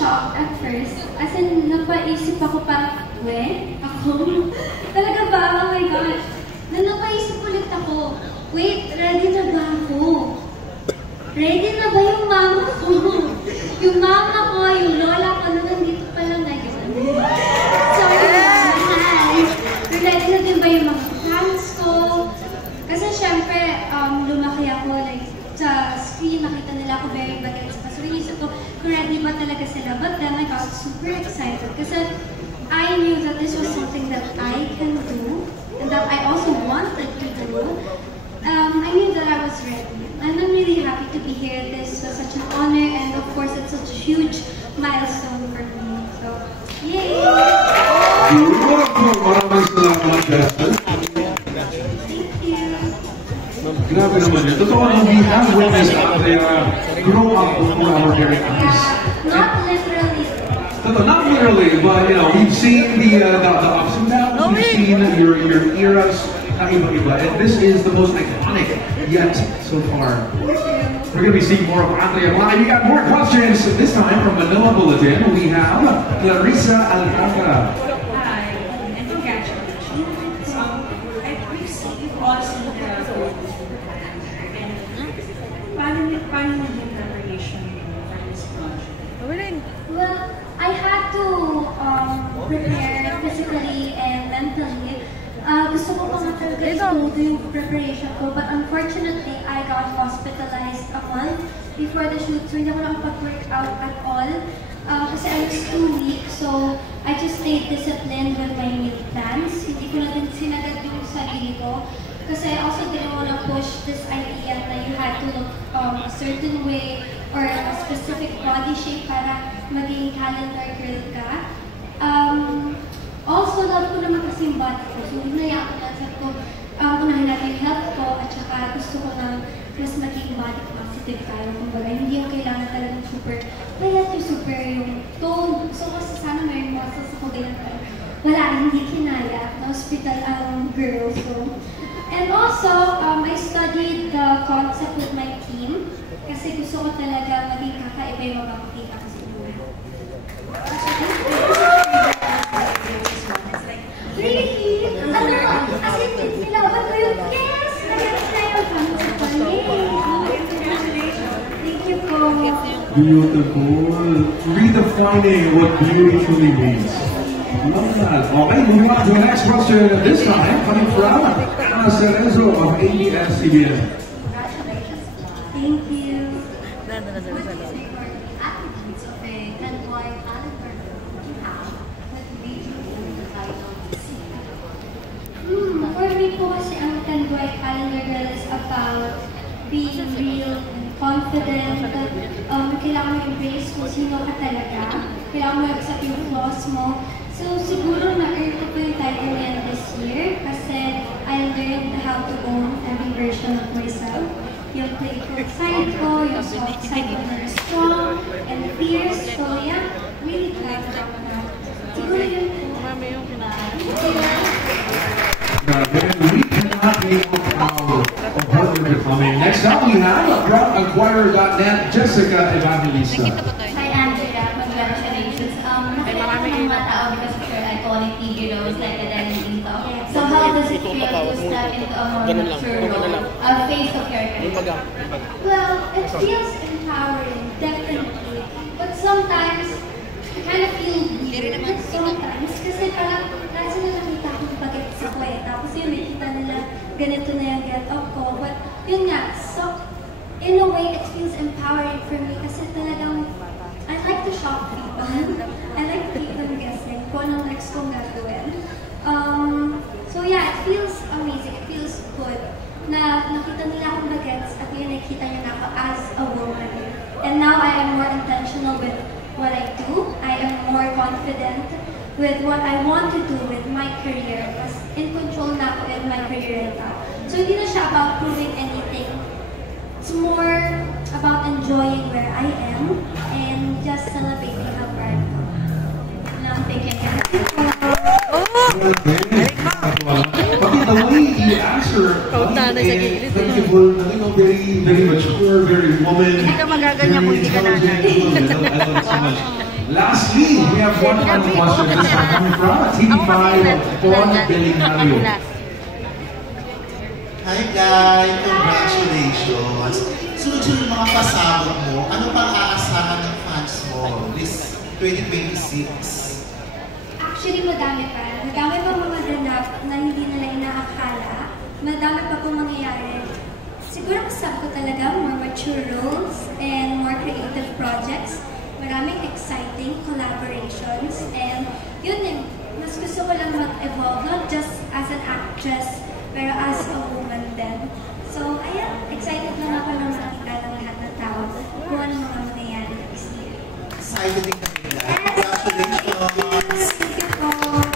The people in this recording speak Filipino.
shocked at first. As in, napaisip ako parang, ako? Talaga ba? Oh my gosh. Napaisip ulit ako, wait, ready na ba ako? Ready na ba yung mama ko? Yung mama ko, yung lola ko, nandito pa lang ngayon. So, ready na din ba yung mga plans ko? Kasi syempre, lumaki ako, like, sa screen, nakita nila ako very bagets pa. So, inisip ko, kung ready ba talaga sila? But then, I got super excited kasi I knew that this was something that I can do and that I also wanted to do. I knew that I was ready. And I'm really happy to be here. This was such an honor and of course, it's such a huge milestone for me. So, yay! Maraming salamat, Justin. Grabe naman yun. Totoo lang, we have witnessed they grow up before our very eyes. Not literally. Totoo, not literally, but you know, we've seen the ups and downs, we've seen your eras na iba-iba, and this is the most iconic yet so far. We're going to be seeing more of Andrea live. You got more questions this time from Manila Bulletin. We have Clarissa Alcantara. Hi, and congratulations. We've all seen the paano yung preparation for this project? Well, I had to prepare physically and mentally. Gusto ko pa nga talaga i-do yung preparation ko, but unfortunately, I got hospitalized a month before the shoot, so hindi ako nakapag-work out at all. Kasi I was too weak, so I just stayed disciplined with my meal plans. Hindi ko na din sinagad yung sarili ko. Kasi I also didn't want to push this idea that you had to look a certain way or a specific body shape para maging calendar girl ka. Also, love ko naman kasi yung body ko. So, hinaya ako na. Sabi ko, unahin natin yung health ko at saka gusto ko na mas maging body positive tayo. Kumbaga, hindi yung kailangan talagang super, kaya yung super yung tone. Gusto ko kasi sana may muscles ako ganyan tayo. Wala, hindi kinaya. Na-hospital girl. So, and also, I studied the concept with my team kasi gusto ko talaga maging kakaiba yung mapapakita ko sa buhay. Really? As in, nilaban ko yung yes! Nagalit na yung Thank you po. Beautiful. Redefining what beauty truly means. Love that. Okay, moving on to the next question. This time, coming from Cerezo of ABS-CBN. Congratulations. Thank you. What is your attributes of a Tanboy calendar you have that made you win the title this year? For me po kasi ang Tanboy calendar girl is about being real and confident. Kailangan mo embrace kung sino ka talaga. Kailangan mo accept yung flaws mo. So, siguro na-earn ko po yung title niyan this year kasi I learned how to own every version of myself. Yung playful side ko, yung soft side ko na strong and fierce. So, yeah, really proud of that. Siguro yun po. We cannot be more proud of what you're becoming. Next up, we have Acquire.net, Jessica Evangelista. Hi, Andrea. Congratulations. Nakita ng mga tao because of your iconic TV roles like Adele and Tito. So how does it feel to step into a more mature role, a face of your career? Well, it feels empowering, definitely. But sometimes, I kind of feel weird. Sometimes, kasi parang kasi na nakita akong bagay sa kwet. Tapos yun, nakita nila ganito na yung get-up ko. But yun nga, so in a way, it feels empowering for me kasi talagang I like to shock people. I like to keep them guessing kung anong next kong gagawin. So yeah, it feels amazing. It feels good na nakita nila akong bagets at yun nakita niyo na ako as a woman. And now I am more intentional with what I do. I am more confident with what I want to do with my career. Mas in control na ako in my career right now. So hindi na siya about proving anything. It's more about enjoying where I am and just celebrating how far I've come. Now I'm thinking, But the way you answer, very mature, very woman, very intelligent. I love it so much. Lastly, we have one final question. This is coming from TV5 Bon Belinario. Hi guys! Congratulations! Sunod-sunod mga pasabog mo, ano pang aasahan ng fans mo this 2026? Actually, madami pa. Madami pa mga ganap na hindi nila inaakala. Madami pa pong mangyayari. Siguro masabi ko talaga, more mature roles and more creative projects. Maraming exciting collaborations. And yun eh, mas gusto ko lang mag-evolve, not just as an actress, pero as a woman din. So, ayan, excited lang ako na makita ng lahat ng tao kung ano mga mangyayari next year. Excited din kami. Congratulations! Thank you po!